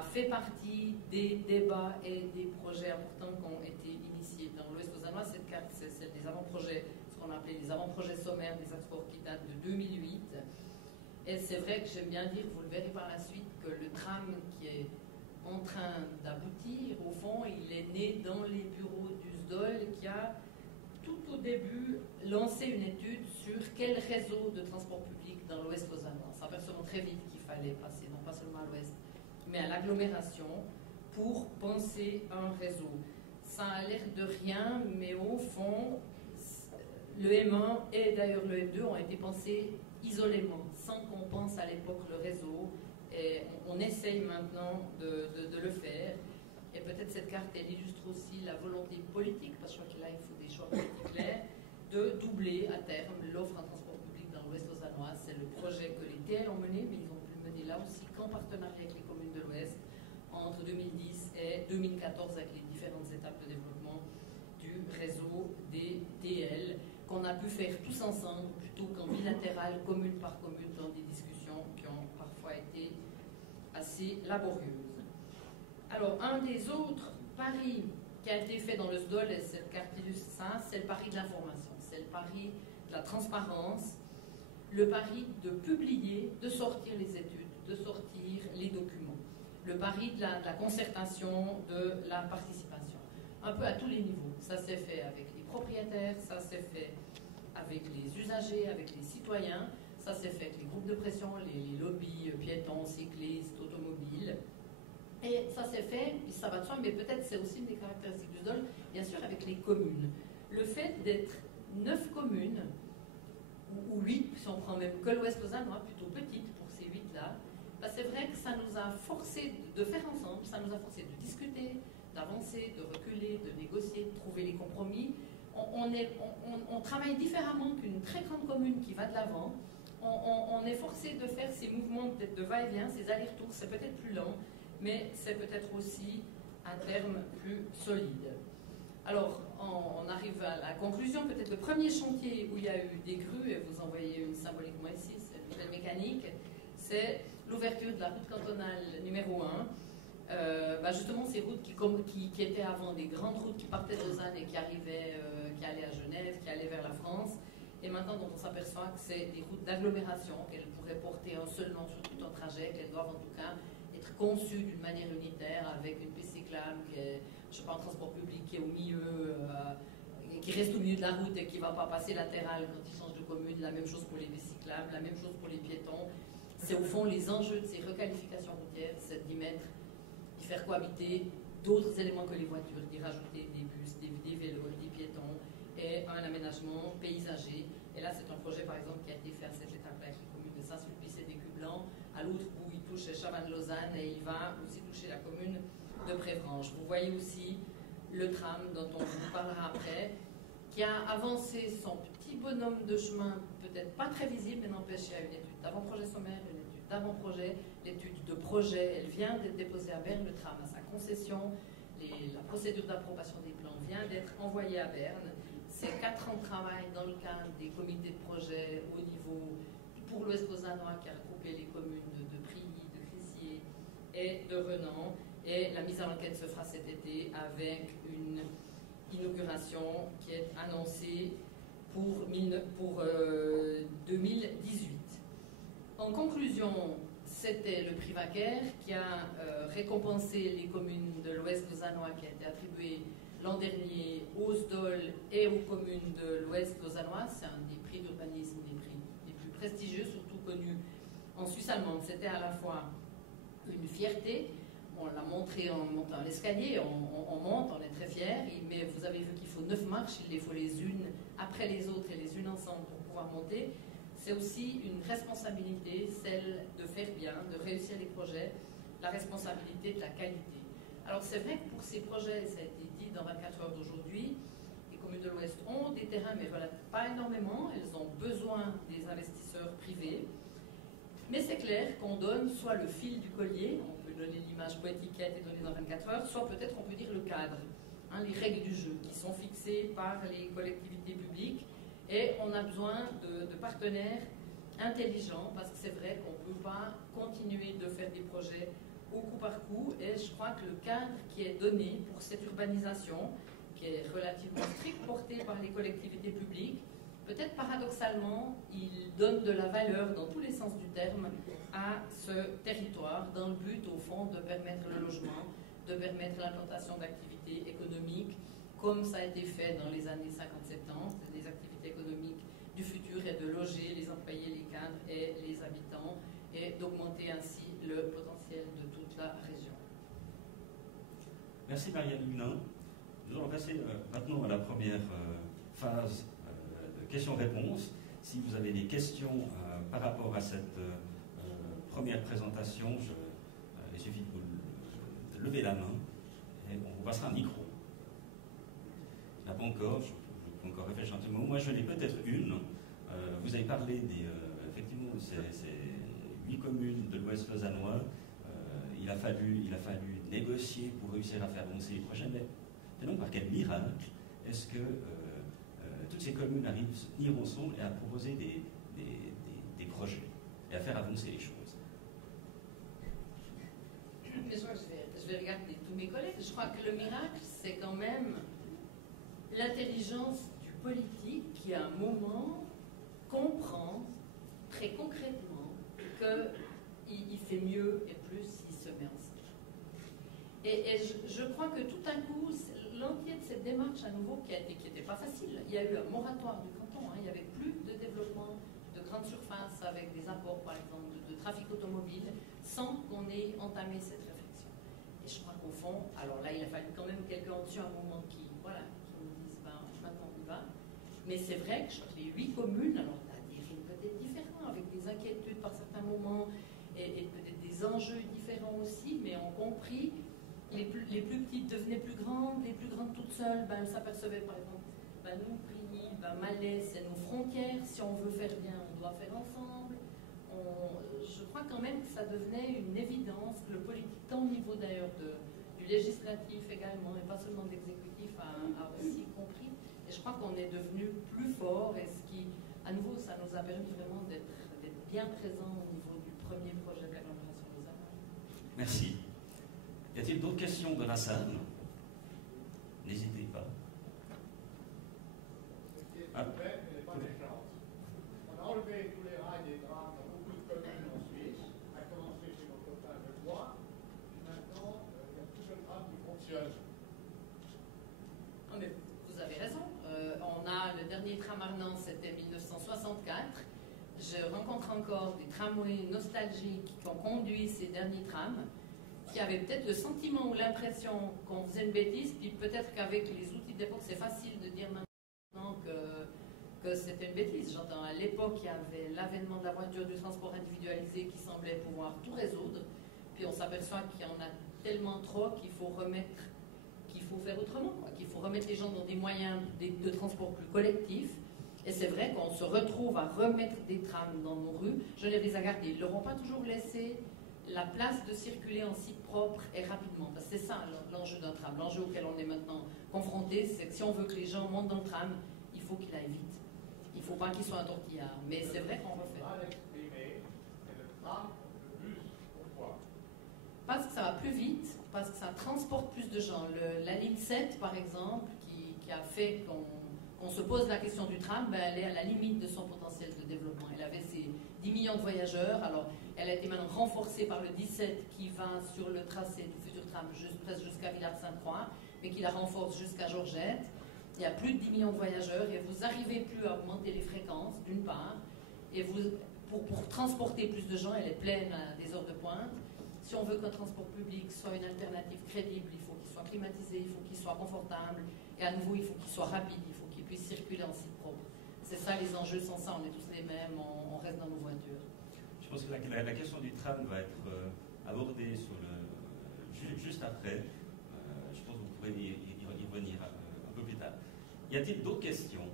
ça fait partie des débats et des projets importants qui ont été initiés dans l'Ouest lausannois. Cette carte, c'est celle des avant-projets, ce qu'on appelait les avant-projets sommaires des axes forts qui datent de 2008. Et c'est vrai que j'aime bien dire, vous le verrez par la suite, que le tram qui est en train d'aboutir, au fond, il est né dans les bureaux du SDOL qui a tout au début lancé une étude sur quel réseau de transport public dans l'Ouest lausannois. S'apercevant très vite qu'il fallait passer, non pas seulement à l'Ouest, mais à l'agglomération pour penser un réseau. Ça a l'air de rien, mais au fond, le M1 et d'ailleurs le M2 ont été pensés isolément, sans qu'on pense à l'époque le réseau. Et on essaye maintenant de le faire. Et peut-être cette carte, elle illustre aussi la volonté politique, parce que je crois que là, il faut des choix politiques clairs, de doubler à terme l'offre en transport public dans l'Ouest lausannois. C'est le projet que les TL ont mené, mais ils ont pu le mener là aussi qu'en partenariat avec les communes de l'Ouest, entre 2010 et 2014, avec les différentes étapes de développement du réseau des TL, qu'on a pu faire tous ensemble, plutôt qu'en bilatéral, commune par commune, dans des discussions qui ont parfois été assez laborieuses. Alors, un des autres paris qui a été fait dans le SDOL, et cette carte illustre ça, c'est le pari de l'information, c'est le pari de la transparence, le pari de publier, de sortir les études, de sortir les documents, le pari de la concertation, de la participation, un peu à tous les niveaux. Ça s'est fait avec les propriétaires, ça s'est fait avec les usagers, avec les citoyens, ça s'est fait avec les groupes de pression, les lobbies piétons, cyclistes, automobiles. Et ça s'est fait, puis ça va de soi, mais peut-être c'est aussi une des caractéristiques du SDOL, bien sûr avec les communes. Le fait d'être 9 communes, ou 8, si on prend même que l'Ouest lausannois, plutôt petite pour ces 8-là, bah c'est vrai que ça nous a forcé de faire ensemble, ça nous a forcé de discuter, d'avancer, de reculer, de négocier, de trouver les compromis. On travaille différemment qu'une très grande commune qui va de l'avant. On est forcé de faire ces mouvements peut-être de va-et-vient, ces allers-retours, c'est peut-être plus lent, mais c'est peut-être aussi à terme plus solide. Alors, on arrive à la conclusion. Peut-être le premier chantier où il y a eu des grues, et vous en voyez une symboliquement ici, c'est une nouvelle mécanique, c'est l'ouverture de la route cantonale numéro 1. Justement, ces routes qui étaient avant des grandes routes qui partaient de Lausanne et qui arrivaient, qui allaient à Genève, qui allaient vers la France, et maintenant dont on s'aperçoit que c'est des routes d'agglomération, qu'elles pourraient porter un seul nom sur tout un trajet, qu'elles doivent en tout cas être conçues d'une manière unitaire, avec une piste cyclable qui est, je sais pas, un transport public qui est au milieu, qui reste au milieu de la route et qui ne va pas passer latéral quand il change de commune, la même chose pour les pistes cyclables, la même chose pour les piétons. C'est au fond les enjeux de ces requalifications routières, c'est d'y faire cohabiter d'autres éléments que les voitures, d'y rajouter des bus, des vélos, des piétons, et un aménagement paysager. Et là, c'est un projet, par exemple, qui a été fait à cette étape-là avec les communes de Saint-Sulpice et d'Écublanc. À l'autre bout, il touche Chavannes-Lausanne et il va aussi toucher la commune de Prévrange. Vous voyez aussi le tram, dont on vous parlera après, qui a avancé son petit bonhomme de chemin, peut-être pas très visible, mais n'empêche, il y a une étude d'avant-projet sommaire, une étude d'avant-projet, l'étude de projet, elle vient d'être déposée à Berne, le tram à sa concession, la procédure d'approbation des plans vient d'être envoyée à Berne. C'est 4 ans de travail dans le cadre des comités de projet au niveau, pour l'Ouest lausannois, qui a regroupé les communes de Prilly, de Crissier et de Renan. Et la mise en enquête se fera cet été avec une inauguration qui est annoncée pour 2018. En conclusion, c'était le prix Vaquer qui a récompensé les communes de l'Ouest lausannois, qui a été attribué l'an dernier aux SDOL et aux communes de l'Ouest lausannois. C'est un des prix d'urbanisme, des prix les plus prestigieux, surtout connus en Suisse allemande. C'était à la fois une fierté. On l'a montré en montant l'escalier, on monte, on est très fiers, mais vous avez vu qu'il faut 9 marches, il les faut les unes après les autres et les unes ensemble pour pouvoir monter. C'est aussi une responsabilité, celle de faire bien, de réussir les projets, la responsabilité de la qualité. Alors c'est vrai que pour ces projets, ça a été dit dans 24 heures d'aujourd'hui, les communes de l'Ouest ont des terrains, mais pas énormément, elles ont besoin des investisseurs privés. Mais c'est clair qu'on donne soit le fil du collier, on peut donner l'image poétique qui a été donnée dans 24 heures, soit peut-être on peut dire le cadre, les règles du jeu qui sont fixées par les collectivités publiques. Et on a besoin de partenaires intelligents, parce que c'est vrai qu'on ne peut pas continuer de faire des projets au coup par coup, et je crois que le cadre qui est donné pour cette urbanisation, qui est relativement strict, portée par les collectivités publiques, peut-être paradoxalement, il donne de la valeur dans tous les sens du terme à ce territoire, dans le but, au fond, de permettre le logement, de permettre l'implantation d'activités économiques, comme ça a été fait dans les années 50-70, des activités économiques du futur, et de loger les employés, les cadres et les habitants, et d'augmenter ainsi le potentiel de toute la région. Merci Marianne Hulin. Nous allons passer maintenant à la première phase de questions-réponses. Si vous avez des questions par rapport à cette première présentation, il suffit de lever la main et on vous passera un micro. Là, pas encore, je peux encore réfléchir un petit moment. Moi, je n'ai peut-être une. Vous avez parlé effectivement de ces 8 communes de l'Ouest lausannois. Il a fallu négocier pour réussir à faire avancer les projets. Mais donc, par quel miracle est-ce que toutes ces communes arrivent à se tenir ensemble et à proposer des projets et à faire avancer les choses? Mais je vais regarder tous mes collègues. Je crois que le miracle, c'est quand même l'intelligence du politique qui, à un moment, comprend très concrètement qu'il fait mieux et plus s'il se met ensemble. Et je crois que tout à coup, l'entier de cette démarche à nouveau qui n'était pas facile, il y a eu un moratoire du canton, il n'y avait plus de développement de grandes surfaces avec des apports, par exemple, de trafic automobile, sans qu'on ait entamé cette réflexion. Et je crois qu'au fond, alors là, il a fallu quand même quelqu'un au-dessus à un moment qui nous disent, maintenant on y va. Mais c'est vrai que les 8 communes, alors on a des rythmes peut-être différents, avec des inquiétudes par certains moments, et peut-être des enjeux différents aussi, mais ont compris. Les plus petites devenaient plus grandes, les plus grandes toutes seules, elles s'apercevaient par exemple, nous, Prigny, Malais, c'est nos frontières, si on veut faire bien, on doit faire ensemble. Je crois quand même que ça devenait une évidence que le politique, tant au niveau d'ailleurs du législatif également, et pas seulement de l'exécutif, a aussi compris. Et je crois qu'on est devenu plus fort, et ce qui, à nouveau, ça nous a permis vraiment d'être bien présents au niveau du premier projet d'agglomération lausannoise. Merci. Y a-t-il d'autres questions de la salle? N'hésitez pas. Ce qui est fait n'est pas méchante. On a enlevé tous les rails des trams dans beaucoup de communes en Suisse, à commencer chez nos copains de Blois, et maintenant, il y a plus de trams qui fonctionnent. Non, mais vous avez raison. On a le dernier tram Arnans, c'était 1964. Je rencontre encore des tramways nostalgiques qui ont conduit ces derniers trams, qui avaient peut-être le sentiment ou l'impression qu'on faisait une bêtise, puis peut-être qu'avec les outils d'époque, c'est facile de dire maintenant que c'était une bêtise. J'entends, à l'époque, il y avait l'avènement de la voiture, du transport individualisé qui semblait pouvoir tout résoudre, puis on s'aperçoit qu'il y en a tellement trop qu'il faut faire autrement, qu'il faut remettre les gens dans des moyens de transport plus collectifs. Et c'est vrai qu'on se retrouve à remettre des trams dans nos rues. Je les ai gardés. Ils ne leur ont pas toujours laissé la place de circuler en site propre et rapidement. Parce que c'est ça l'enjeu d'un tram. L'enjeu auquel on est maintenant confronté, c'est que si on veut que les gens montent dans le tram, il faut qu'il aille vite. Il ne faut pas qu'il soit un tortillard. Mais c'est vrai qu'on refait. Mal exprimé, c'est le tram, le bus. Pourquoi? Parce que ça va plus vite, parce que ça transporte plus de gens. La ligne 7, par exemple, qui a fait qu'on se pose la question du tram, elle est à la limite de son potentiel de développement. Elle avait ses 10 millions de voyageurs. Alors, elle a été maintenant renforcée par le 17 qui va sur le tracé du futur tram presque jusqu'à Villars-Sainte-Croix, mais qui la renforce jusqu'à Georgette. Il y a plus de 10 millions de voyageurs et vous n'arrivez plus à augmenter les fréquences, d'une part, et pour transporter plus de gens, elle est pleine à des heures de pointe. Si on veut qu'un transport public soit une alternative crédible, il faut qu'il soit climatisé, il faut qu'il soit confortable, et à nouveau, il faut qu'il soit rapide, il faut qu'il puisse circuler en site propre. C'est ça, les enjeux sont ça, on est tous les mêmes, on reste dans nos voitures. Je pense que la question du tram va être abordée juste après. Je pense que vous pourrez y revenir un peu plus tard. Y a-t-il d'autres questions?